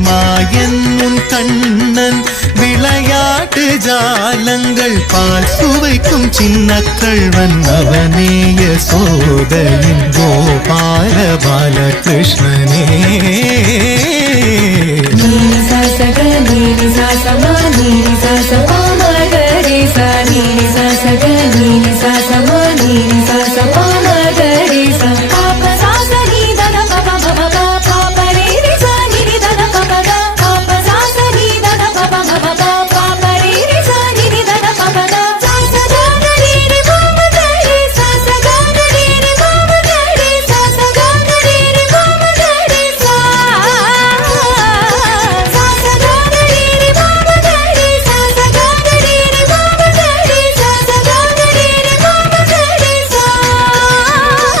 மாயன் உன் கண்ணன் விளையாட்டு ஜாலங்கள் பால் சுவைக்கும் சின்ன கள்வன் அவனேய சோதையின் கோபால பாலகிருஷ்ணனே